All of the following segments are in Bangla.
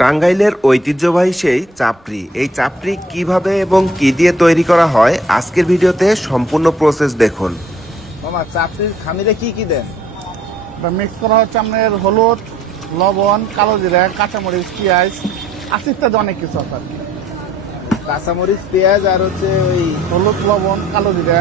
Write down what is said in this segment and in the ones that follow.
টাঙ্গাইলের ঐতিহ্যবাহী সেই চাপড়ি। এই চাপড়ি কীভাবে এবং কি দিয়ে তৈরি করা হয় আজকের ভিডিওতে সম্পূর্ণ প্রসেস দেখুন। মামা চাপড়ির খামিরে কি কি দেন? মিক্স করা হচ্ছে আপনার হলুদ লবণ কালো জিরা কাঁচামরিচ পেঁয়াজ আছে ইত্যাদি অনেক কিছু আছে কাঁচামরিচ পেঁয়াজ আর হচ্ছে ওই হলুদ লবণ কালো জিরা।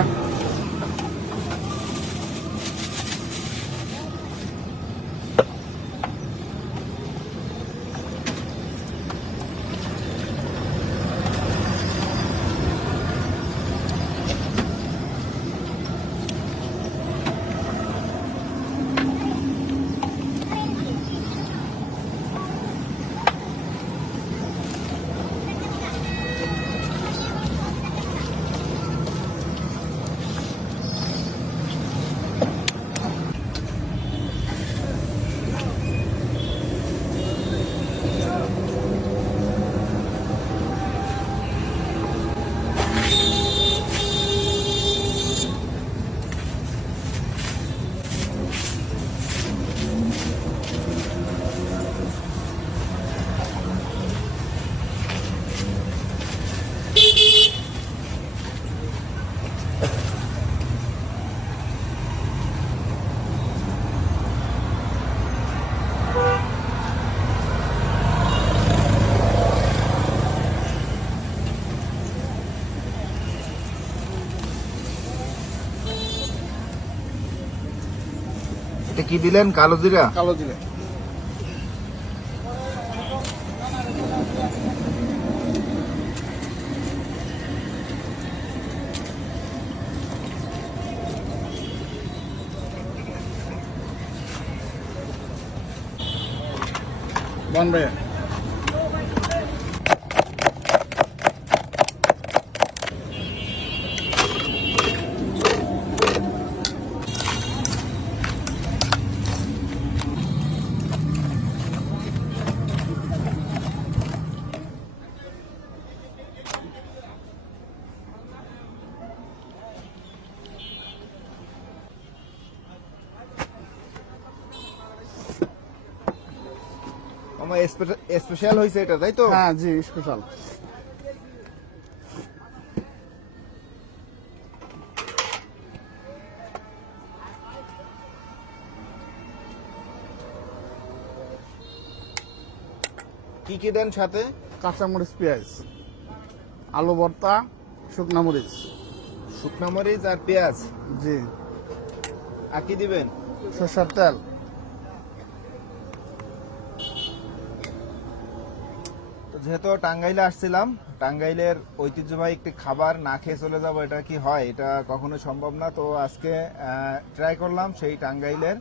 এটা কি দিলেন? কালো জিরা? কালো জিরা। বন ভাইয়া। মামা স্পেশাল হয়েছে এটা তাই তো? হ্যাঁ জি স্পেশাল কি কি দেন সাথে? কাঁচামরিচ পেঁয়াজ আলু ভর্তা শুকনা মরিচ। শুকনা মরিচ আর পেঁয়াজ। জি। আর কি দিবেন? সরষের তেল। যেহেতু টাঙ্গাইলে আসছিলাম টাঙ্গাইলের ঐতিহ্যবাহী একটি খাবার না খেয়ে চলে যাব এটা কি হয়? এটা কখনো সম্ভব না। তো আজকে ট্রাই করলাম সেই টাঙ্গাইলের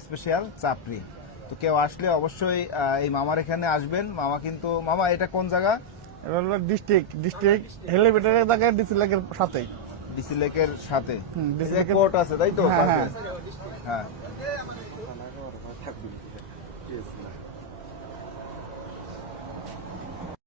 স্পেশাল চাপড়ি। তো কেউ আসলে অবশ্যই এই মামার এখানে আসবেন। মামা কিন্তু মামা এটা কোন জায়গা? এটা হলো ডিস্ট্রিক্ট ডিস্ট্রিক্ট হেলিমিটারের জায়গায় ডিসি লেকের সাথে। ডিসি লেকের সাথে? ডিসি লেকের- কোর্ট আছে তাই তো? হ্যাঁ, হ্যাঁ। হ্যাঁ।